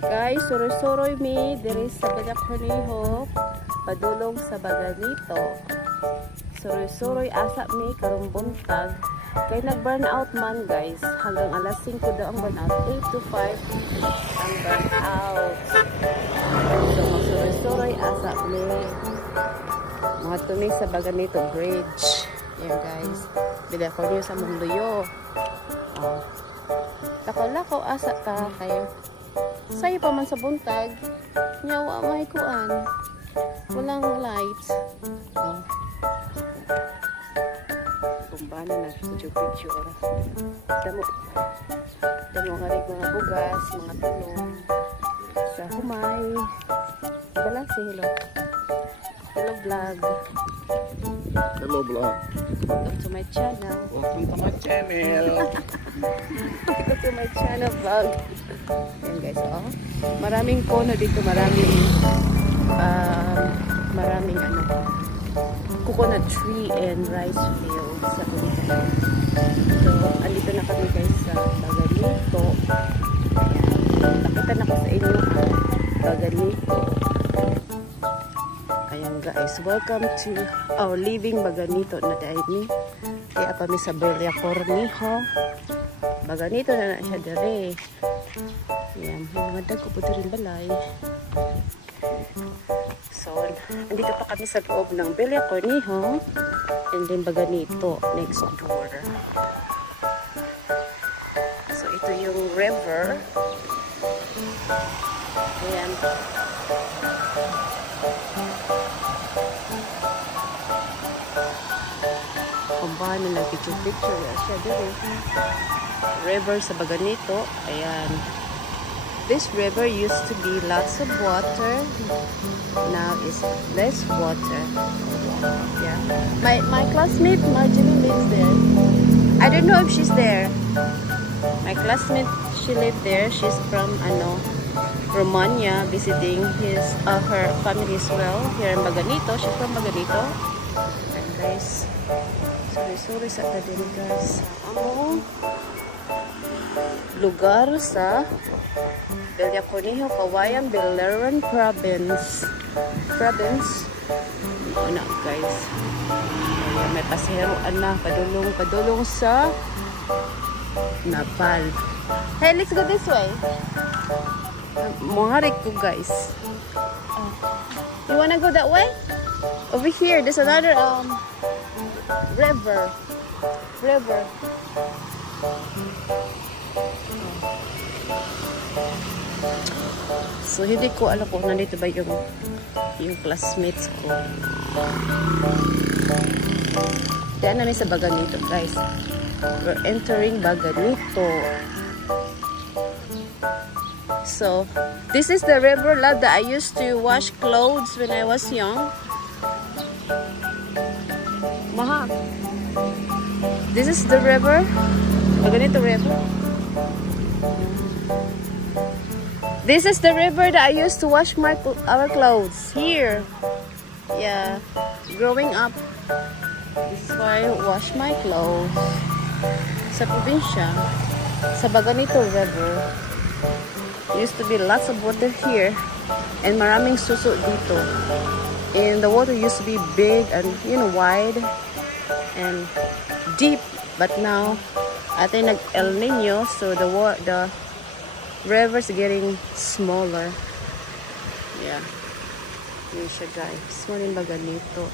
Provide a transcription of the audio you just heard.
Guys, suroy-suroy mi diri sa Balakhoniho padulong sa Baganito. Suroy-suroy asa mi karong buntag kay nag-burn out man guys. Hanggang alas 5 daw ang burn out, 8 to 5 ang burn out. So suroy-suroy asa mi mga tuni sa Baganito Bridge. Yan guys, Balakhoniho sa Munduyo. Lakaw-lakaw asa ka kayo. Sayo pa man sa buntag, nyawa may kuan. Walang lights. Tumbana na picture. Damo nga rin mga bugas, mga tulong. Sa humay. Bala si hello. Hello vlog. Hello vlog. Welcome to my channel. Welcome to my channel. Welcome to my channel vlog. Ayan guys, oh. Maraming kono dito, maraming ano, coconut tree and rice fields sa Bulacan. So, andito na kami guys sa Baganito. Ayan, nakita na ko sa inyo ang Baganito. Ayan guys, welcome to our living Baganito na dahil kaya kami sa Balakhoniho. Baganito na siya dere. Ayan, mga dag ko po rin balay. So, andito pa kami sa loob ng Balakhoniho and then Baganito next door. So, ito yung river. Ayan. Paano na picture siya dere. River sa Baganito. Ayan. This river used to be lots of water. Now is less water. Yeah. My classmate Marjorie lives there. I don't know if she's there. My classmate, she lived there. She's from Romania, visiting her family as well here in Baganito. She's from Baganito. And guys, sorry sa din guys. Lugar sa Balakhoniho, Cauayan, Biliran Province. Ano guys? Ayan, may pasiheroan na padulong sa Napal. Hey, let's go this way. Muharik ko guys. You wanna go that way? Over here, there's another river. So hindi ko alam kung nandito ba yung classmates ko. Diyan namin sa Baganito guys. We're entering Baganito. So this is the river that I used to wash clothes when I was young. Maha. This is the river. Baganito river. This is the river that I used to wash our clothes here. Yeah, growing up, this is where I wash my clothes. Sa probinsya, sa Baganito River, used to be lots of water here, and maraming suso dito. And the water used to be big and wide and deep, but now I think El Nino, so the river's getting smaller. Yeah. Yun siya guys. Small yung Baganito.